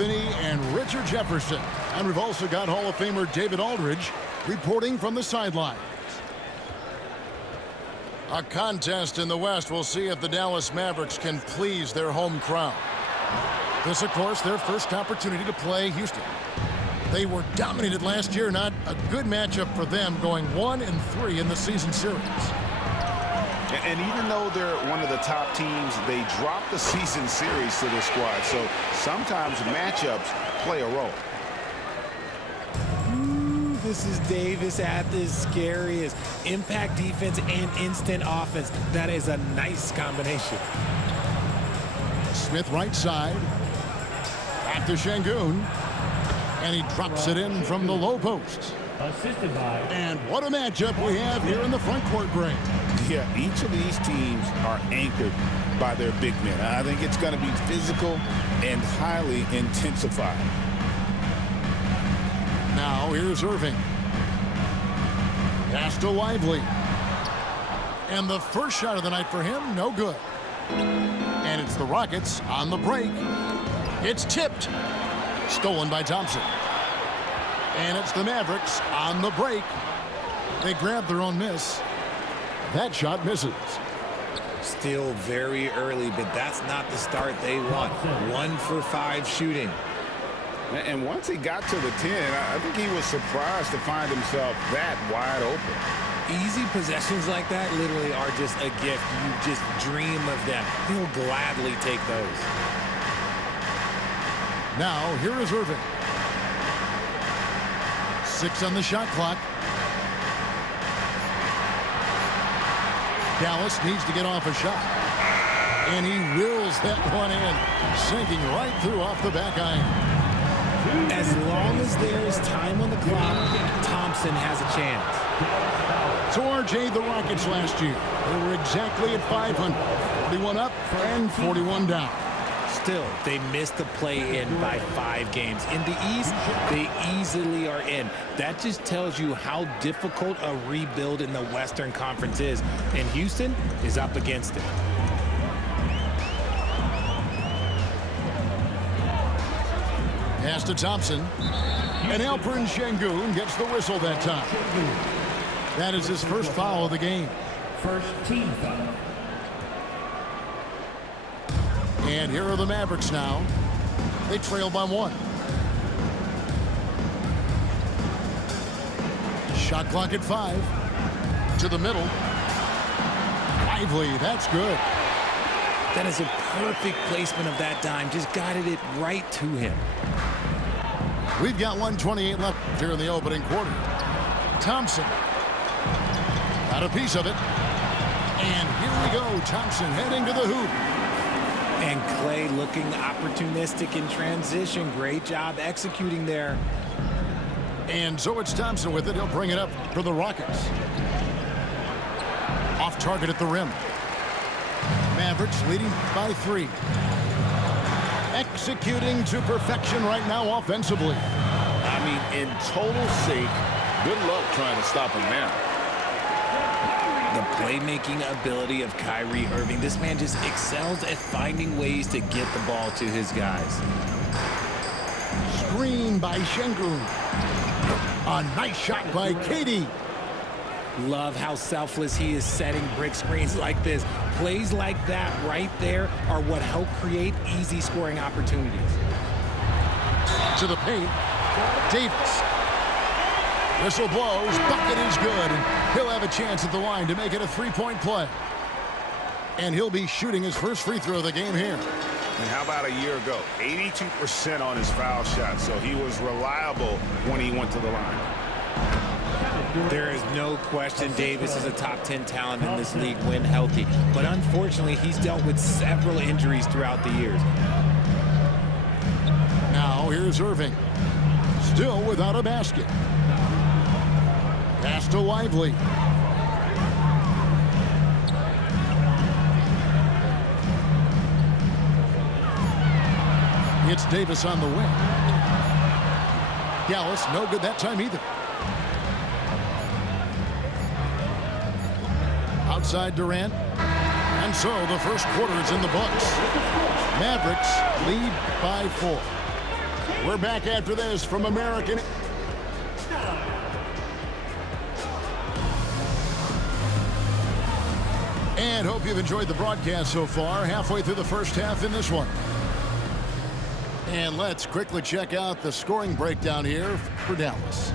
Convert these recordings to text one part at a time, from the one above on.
Anthony and Richard Jefferson. And we've also got Hall of Famer David Aldridge reporting from the sidelines. A contest in the West. We'll see if the Dallas Mavericks can please their home crowd. This, of course, their first opportunity to play Houston. They were dominated last year. Not a good matchup for them, going 1-3 in the season series. And even though they're one of the top teams, they dropped the season series to the squad. So sometimes matchups play a role. This is Davis at his scariest. Impact defense and instant offense. That is a nice combination. Smith right side. Back to Şengün. And he drops it in from the low post. Assisted by. And what a matchup we have here in the front court, Greg. Yeah, each of these teams are anchored by their big men. I think it's going to be physical and highly intensified. Now here's Irving. Pass to Lively. And the first shot of the night for him, no good. And it's the Rockets on the break. It's tipped. Stolen by Thompson. And it's the Mavericks on the break. They grab their own miss. That shot misses. Still very early, but that's not the start they want. 1 for 5 shooting. And once he got to the 10, I think he was surprised to find himself that wide open. Easy possessions like that literally are just a gift. You just dream of them. He'll gladly take those. Now, here is Irving. 6 on the shot clock. Dallas needs to get off a shot. And he wills that one in, sinking right through off the back iron. As long as there is time on the clock, Thompson has a chance. So, RJ, the Rockets last year, they were exactly at 500. 41 up and 41 down. Still, they missed the play-in by 5 games. In the East, they easily are in. That just tells you how difficult a rebuild in the Western Conference is. And Houston is up against it. Pass to Thompson. And Alperen Şengün gets the whistle that time. That is his first foul of the game. First team foul. And here are the Mavericks now. They trail by 1. Shot clock at 5. To the middle. Lively, that's good. That is a perfect placement of that dime. Just guided it right to him. We've got 1:28 left here in the opening quarter. Thompson. Got a piece of it. And here we go. Thompson heading to the hoop. And Clay looking opportunistic in transition. Great job executing there. And so it's Thompson with it. He'll bring it up for the Rockets. Off target at the rim. Mavericks leading by 3. Executing to perfection right now offensively. I mean, in total sync. Good luck trying to stop him now. The playmaking ability of Kyrie Irving. This man just excels at finding ways to get the ball to his guys. Screen by Şengün. A nice shot by KD. Love how selfless he is setting brick screens like this. Plays like that right there are what help create easy scoring opportunities. To the paint. Davis. Whistle blows. Bucket is good. And he'll have a chance at the line to make it a 3-point play. And he'll be shooting his first free throw of the game here. And how about a year ago? 82% on his foul shot. So he was reliable when he went to the line. There is no question Davis is a top 10 talent in this league when healthy. But unfortunately, he's dealt with several injuries throughout the years. Now here's Irving. Still without a basket. Pass to Lively. It's Davis on the wing. Dallas, no good that time either. Outside Durant. And so the first quarter is in the books. Mavericks lead by 4. We're back after this from American. And hope you've enjoyed the broadcast so far. Halfway through the first half in this one. And let's quickly check out the scoring breakdown here for Dallas.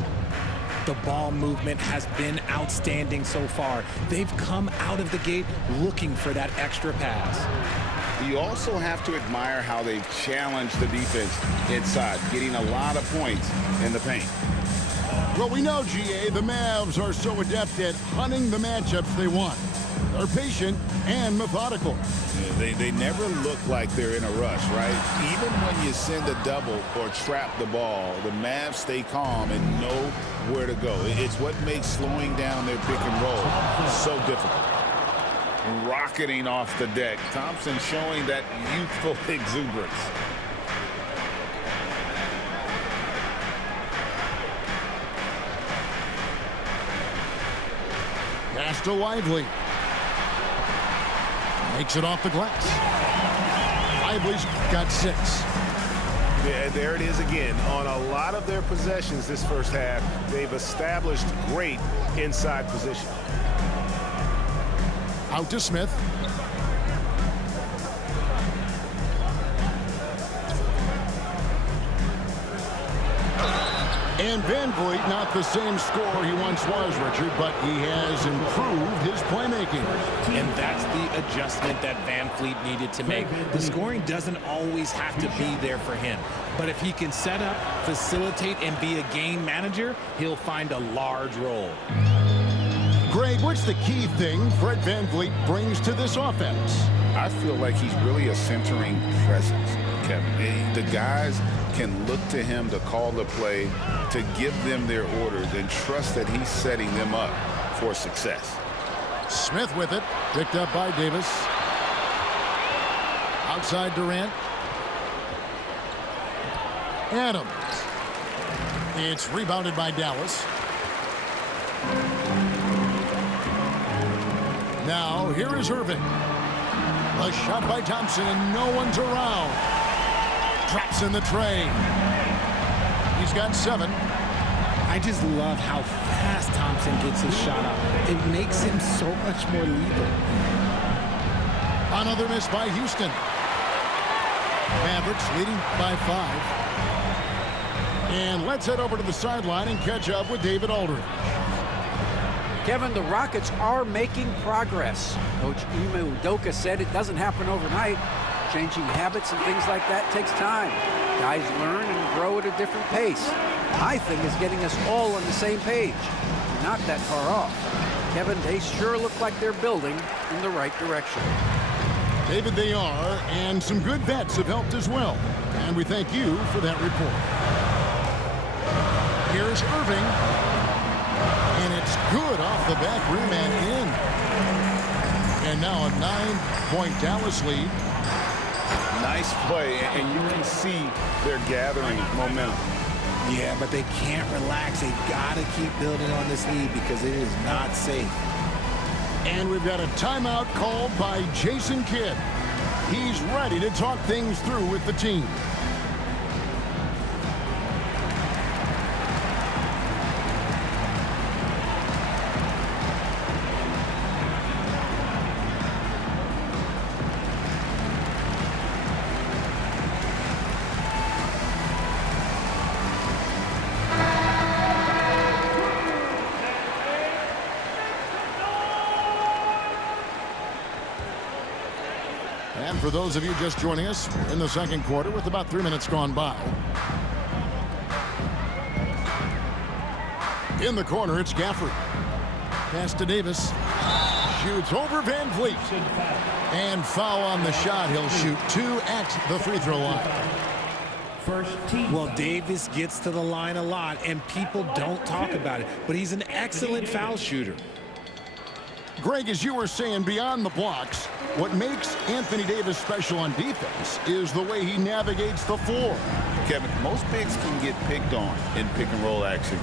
The ball movement has been outstanding so far. They've come out of the gate looking for that extra pass. You also have to admire how they've challenged the defense inside, getting a lot of points in the paint. Well, we know, GA, the Mavs are so adept at hunting the matchups they want. They're patient and methodical. They never look like they're in a rush, right? Even when you send a double or trap the ball, the Mavs stay calm and know where to go. It's what makes slowing down their pick and roll so difficult. Rocketing off the deck. Thompson showing that youthful exuberance. Pass to Lively. Makes it off the glass. Lively's got 6. Yeah, there it is again. On a lot of their possessions this first half, they've established great inside position. Out to Smith. And Van Vliet, not the same scorer he once was, Richard, but he has improved his playmaking. And that's the adjustment that Van Vliet needed to make. The scoring doesn't always have to be there for him. But if he can set up, facilitate, and be a game manager, he'll find a large role. Greg, what's the key thing Fred Van Vliet brings to this offense? I feel like he's really a centering presence, Kevin. The guys can look to him to call the play, to give them their orders, and trust that he's setting them up for success. Smith with it, picked up by Davis. Outside Durant. Adams. It's rebounded by Dallas. Now, here is Irving. A shot by Thompson, and no one's around. Drops in the tray. He's got 7. I just love how fast Thompson gets his shot up. It makes him so much more lethal. Another miss by Houston. Mavericks leading by 5. And let's head over to the sideline and catch up with David Aldridge. Kevin, the Rockets are making progress. Coach Ime Udoka said it doesn't happen overnight. Changing habits and things like that takes time. Guys learn and grow at a different pace. My thing is getting us all on the same page. We're not that far off. Kevin, they sure look like they're building in the right direction. David, they are, and some good vets have helped as well. And we thank you for that report. Here's Irving. And it's good off the back rim and in. And now a 9-point Dallas lead. Nice play, and you can see they're gathering momentum. Yeah, but they can't relax. They've got to keep building on this lead because it is not safe. And we've got a timeout called by Jason Kidd. He's ready to talk things through with the team. And for those of you just joining us, we're in the second quarter with about 3 minutes gone by. In the corner, it's Gafford. Pass to Davis. Shoots over Van Vliet. And foul on the shot. He'll shoot 2 at the free throw line. First team. Well, Davis gets to the line a lot, and people don't talk about it. But he's an excellent foul shooter. Greg, as you were saying, beyond the blocks, what makes Anthony Davis special on defense is the way he navigates the floor. Kevin, most bigs can get picked on in pick-and-roll action.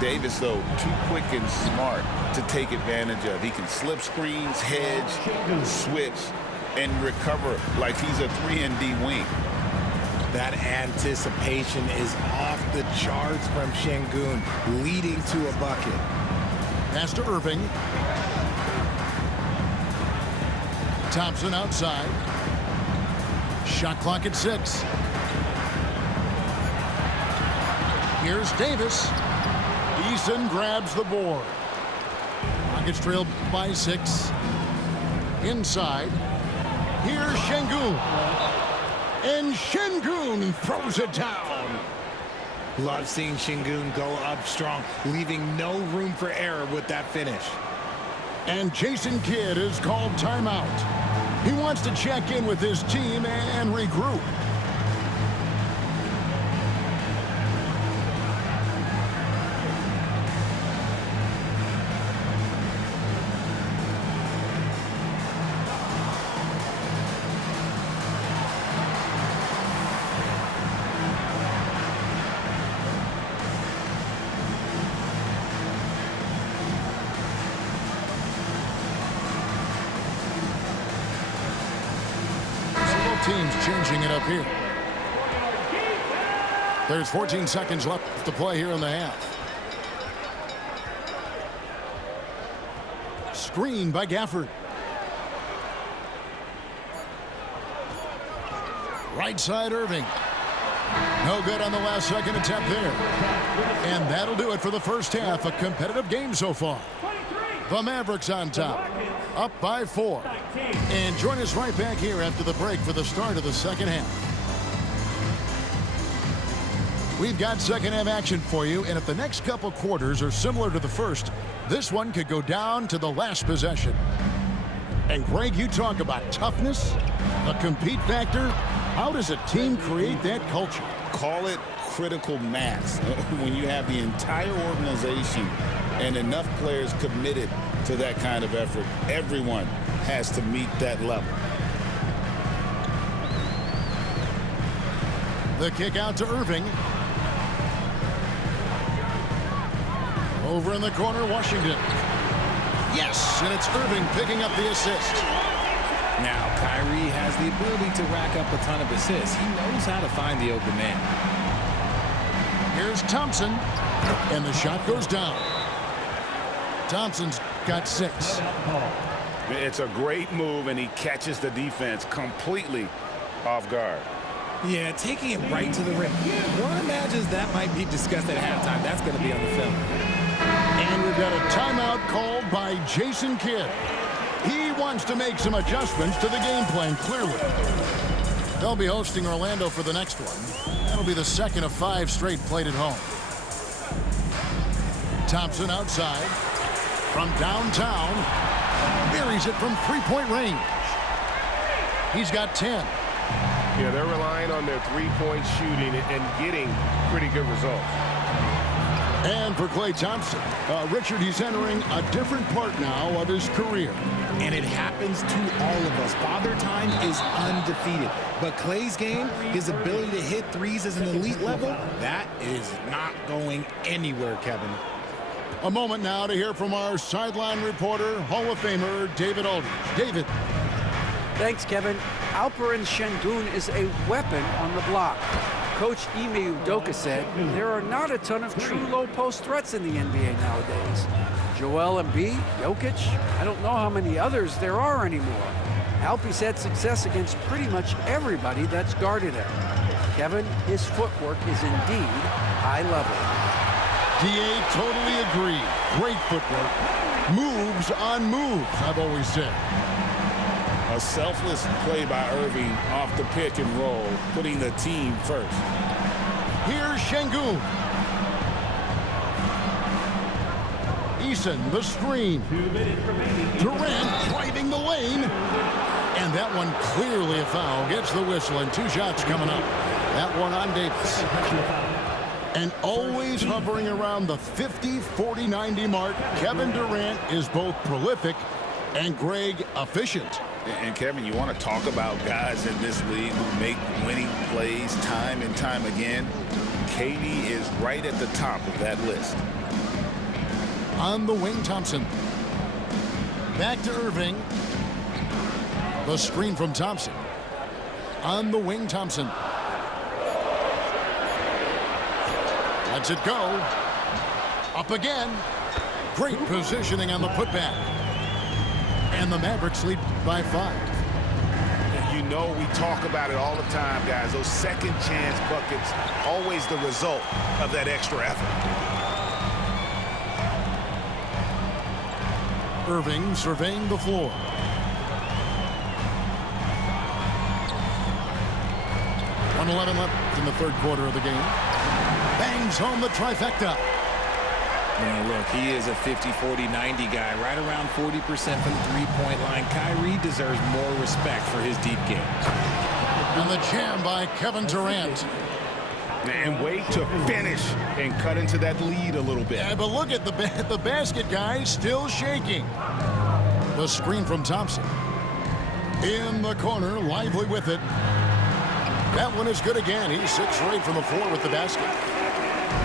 Davis, though, too quick and smart to take advantage of. He can slip screens, hedge, switch, and recover like he's a 3-and-D wing. That anticipation is off the charts from Şengün, leading to a bucket. Pass to Irving. Thompson outside. Shot clock at 6. Here's Davis. Eason grabs the board. Rockets trail by 6. Inside. Here's Şengün. And Şengün throws it down. Love seeing Şengün go up strong, leaving no room for error with that finish. And Jason Kidd is called timeout. He wants to check in with his team and regroup. Teams changing it up here. There's 14 seconds left to play here in the half. Screen by Gafford. Right side Irving. No good on the last second attempt there. And that'll do it for the first half. A competitive game so far. The Mavericks on top, up by 4. And join us right back here after the break for the start of the second half. We've got second half action for you, and if the next couple quarters are similar to the first, this one could go down to the last possession. And Greg, you talk about toughness, a compete factor. How does a team create that culture? Call it critical mass. When you have the entire organization and enough players committed to that kind of effort, everyone has to meet that level. The kick out to Irving. Over in the corner, Washington. Yes, and it's Irving picking up the assist. Now, Kyrie has the ability to rack up a ton of assists. He knows how to find the open man. Here's Thompson, and the shot goes down. Thompson's got 6. It's a great move, and he catches the defense completely off guard. Yeah, taking it right to the rim. One imagines that might be discussed at halftime. That's going to be on the film. And we've got a timeout called by Jason Kidd. He wants to make some adjustments to the game plan, clearly. They'll be hosting Orlando for the next one. That'll be the second of 5 straight played at home. Thompson outside. From downtown. Buries it from three-point range. He's got 10. Yeah, they're relying on their three-point shooting and getting pretty good results. And for Klay Thompson, Richard, he's entering a different part now of his career. And it happens to all of us. Father Time is undefeated. But Klay's game, his ability to hit threes as an elite level, that is not going anywhere, Kevin. A moment now to hear from our sideline reporter, Hall of Famer David Aldridge. David. Thanks, Kevin. Alperen Şengün is a weapon on the block. Coach Ime Udoka said there are not a ton of true low-post threats in the NBA nowadays. Joel Embiid, Jokic, I don't know how many others there are anymore. Alpie's had success against pretty much everybody that's guarded him. Kevin, his footwork is indeed high level. DA totally agree. Great footwork. Moves on moves, I've always said. A selfless play by Irving off the pick and roll, putting the team first. Here's Şengün. Eason, the screen. Durant driving the lane. And that one clearly a foul. Gets the whistle, and 2 shots coming up. That one on Davis. And always hovering around the 50, 40, 90 mark, Kevin Durant is both prolific and, Greg, efficient. And Kevin, you want to talk about guys in this league who make winning plays time and time again? KD is right at the top of that list. On the wing, Thompson. Back to Irving. The screen from Thompson. On the wing, Thompson. Lets it go. Up again. Great positioning on the putback. And the Mavericks lead by 5. You know, we talk about it all the time, guys. Those second chance buckets, always the result of that extra effort. Irving surveying the floor. .111 left in the third quarter of the game. Bangs home the trifecta. Man, look, he is a 50-40-90 guy, right around 40% from the three-point line. Kyrie deserves more respect for his deep game. And the jam by Kevin Durant. And wait to finish and cut into that lead a little bit. Yeah, but look at the basket, guys, still shaking. The screen from Thompson. In the corner, lively with it. That one is good again. He's 6 for 8 from the floor with the basket.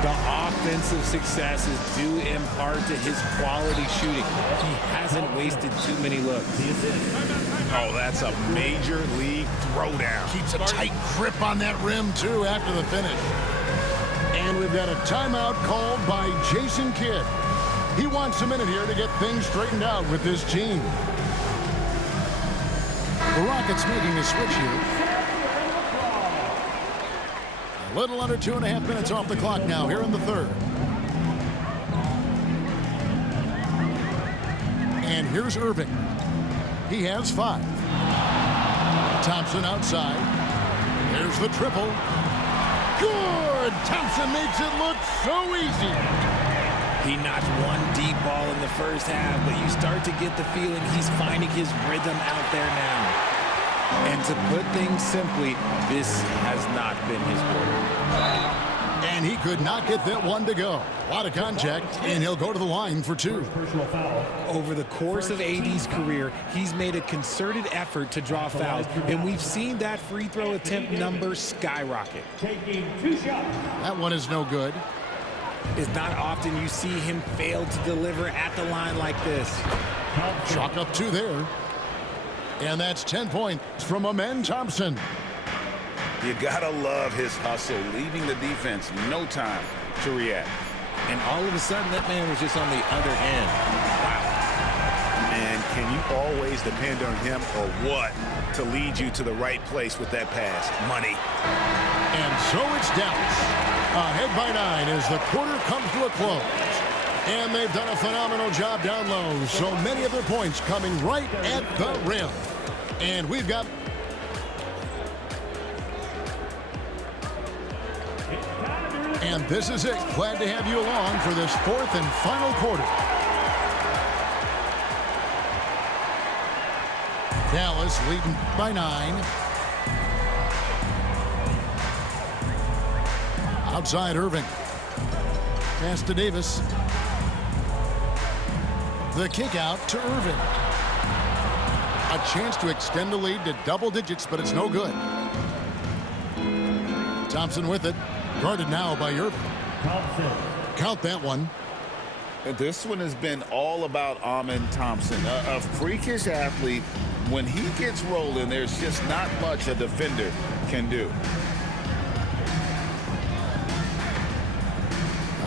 The offensive success is due in part to his quality shooting. He hasn't wasted too many looks. Oh, that's a major league throwdown. Keeps a tight grip on that rim, too, after the finish. And we've got a timeout called by Jason Kidd. He wants a minute here to get things straightened out with his team. The Rockets making a switch here. A little under 2.5 minutes off the clock now here in the third. And here's Irving. He has 5. Thompson outside. There's the triple. Good! Thompson makes it look so easy. He notched one deep ball in the first half, but you start to get the feeling he's finding his rhythm out there now. And to put things simply, this has not been his quarter. And he could not get that one to go. A lot of contact, and he'll go to the line for 2. Over the course of AD's career, he's made a concerted effort to draw fouls, and we've seen that free throw attempt number skyrocket. Taking 2 shots. That one is no good. It's not often you see him fail to deliver at the line like this. Chalk up 2 there. And that's 10 points from Amen Thompson. You gotta love his hustle, leaving the defense no time to react. And all of a sudden, that man was just on the other end. Wow. And can you always depend on him or what to lead you to the right place with that pass? Money. And so it's Dallas. Ahead by 9 as the quarter comes to a close. And they've done a phenomenal job down low. So many of their points coming right at the rim. And we've got... And this is it. Glad to have you along for this 4th and final quarter. Dallas leading by 9. Outside Irving. Pass to Davis. The kick out to Irving. A chance to extend the lead to double digits, but it's no good. Thompson with it. Guarded now by Irving. Count that one. This one has been all about Amen Thompson, a freakish athlete. When he gets rolling, there's just not much a defender can do.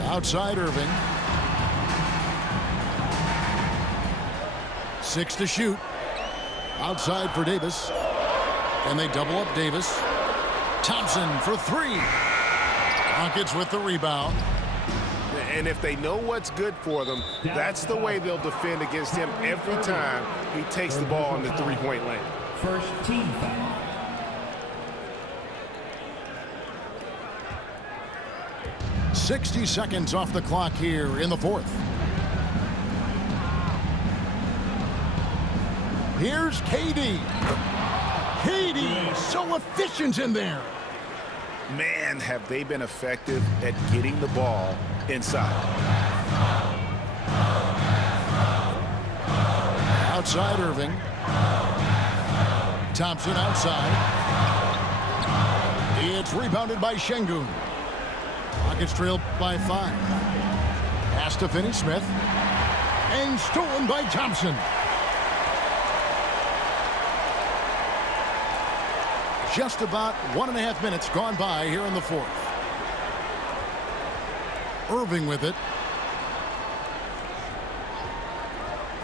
Outside Irving. 6 to shoot. Outside for Davis. And they double up Davis. Thompson for 3. Rockets with the rebound. And if they know what's good for them, that's the way they'll defend against him every time he takes the ball in the three-point lane. First team foul. .60 seconds off the clock here in the 4th. Here's KD. KD, so efficient in there. Man, have they been effective at getting the ball inside. Outside Irving. Thompson outside. It's rebounded by Şengün. Rockets trailed by 5. Pass to Finney-Smith. And stolen by Thompson. Just about 1.5 minutes gone by here in the 4th. Irving with it.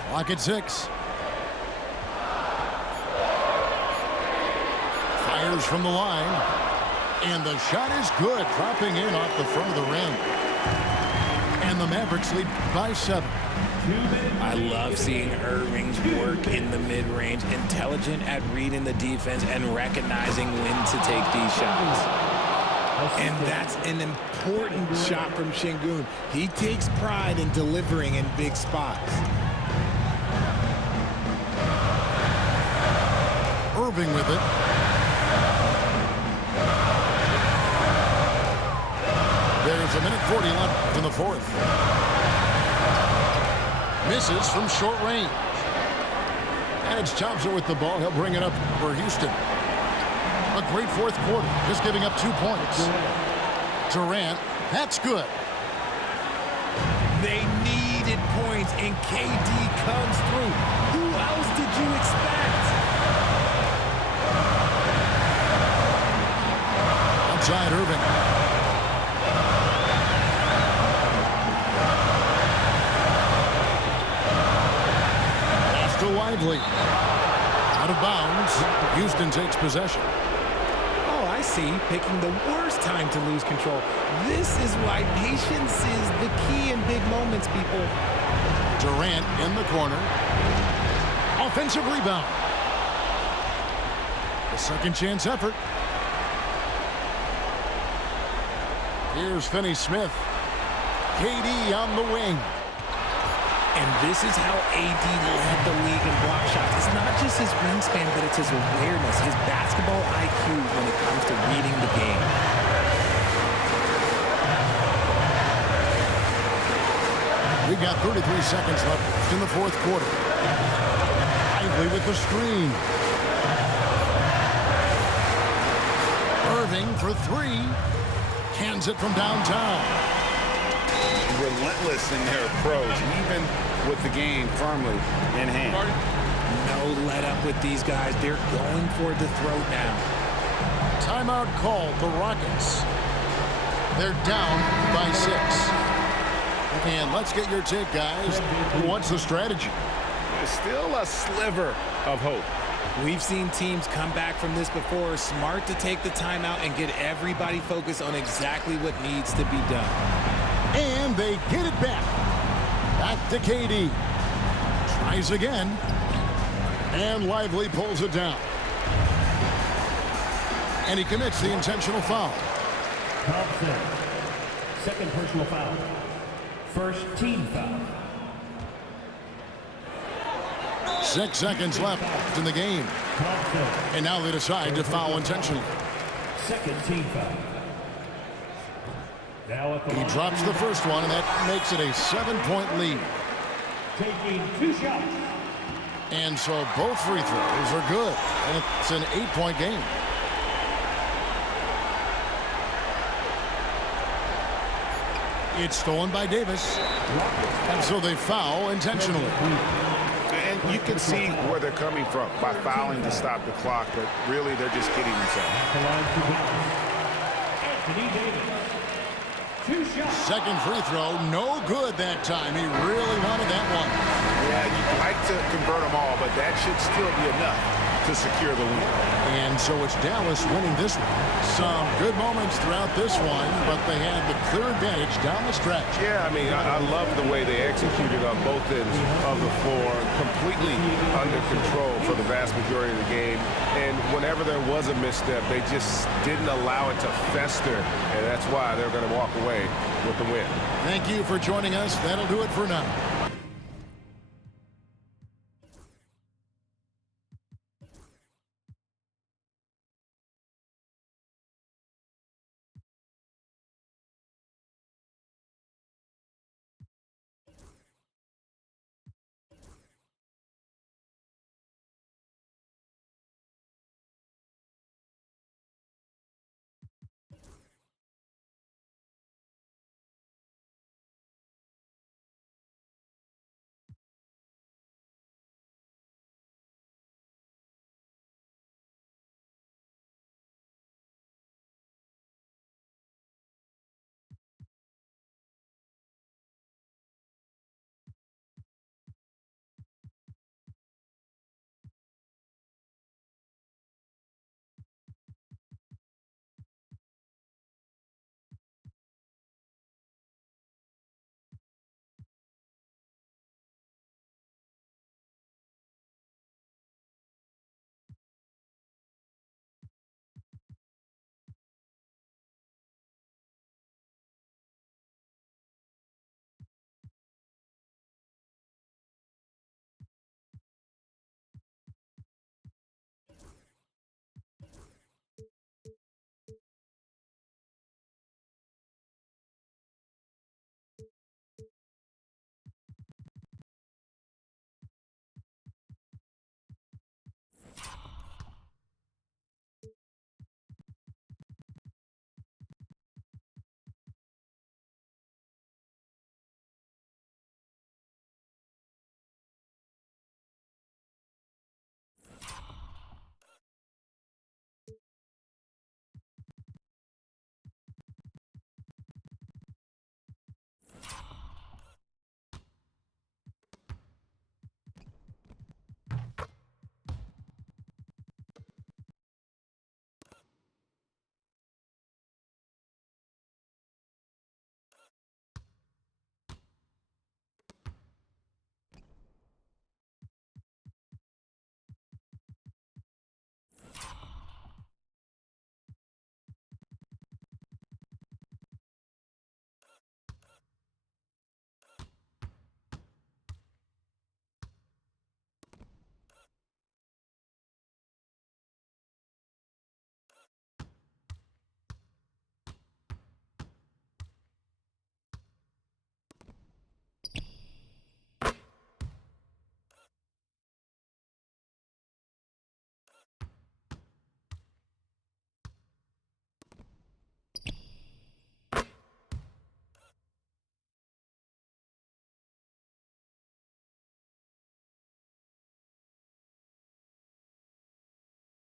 Clock at 6. Fires from the line. And the shot is good, dropping in off the front of the rim. And the Mavericks lead by 7. I love seeing Irving's work in the mid-range, intelligent at reading the defense and recognizing when to take these shots. And that's an important shot from Şengün. He takes pride in delivering in big spots. Irving with it. There's a minute 40 left in the fourth. Misses from short range. And it's Thompson with the ball. He'll bring it up for Houston. A great fourth quarter, just giving up 2 points. Durant, that's good. They needed points, and KD comes through. Who else did you expect? Outside Irving. Lively. Out of bounds. Houston takes possession. Oh, I see. Picking the worst time to lose control. This is why patience is the key in big moments, people. Durant in the corner. Offensive rebound. A second chance effort. Here's Finney-Smith. KD on the wing. And this is how AD led the league in block shots. It's not just his wingspan, but it's his awareness, his basketball IQ when it comes to reading the game. We got 33 seconds left in the fourth quarter. Lively with the screen. Irving for 3. Cans it from downtown. Relentless in their approach, even with the game firmly in hand. No let up with these guys. They're going for the throat now. Timeout called, the Rockets. They're down by 6. And let's get your take, guys. What's the strategy? There's still a sliver of hope. We've seen teams come back from this before. Smart to take the timeout and get everybody focused on exactly what needs to be done. And they get it back. Back to KD. Tries again. And Lively pulls it down. And he commits the intentional foul. Thompson. Second personal foul. First team foul. 6 seconds left in the game. Thompson. And now they decide to foul intentionally. Second team foul. Now at the He drops the first one, and that makes it a 7-point lead. taking 2 shots. And so both free throws are good. And it's an 8-point game. It's stolen by Davis. And so they foul intentionally. And you can see where they're coming from by fouling to stop the clock, but really they're just kidding themselves. The line to Anthony Davis. 2 shots. Second free throw, no good that time. He really wanted that one. Yeah, you'd like to convert them all, but that should still be enough to secure the win. And so it's Dallas winning this one. Some good moments throughout this one, but they had the clear advantage down the stretch. Yeah, I mean, I love the way they executed on both ends of the floor, completely under control for the vast majority of the game. And whenever there was a misstep, they just didn't allow it to fester, and that's why they're going to walk away with the win. Thank you for joining us. That'll do it for now.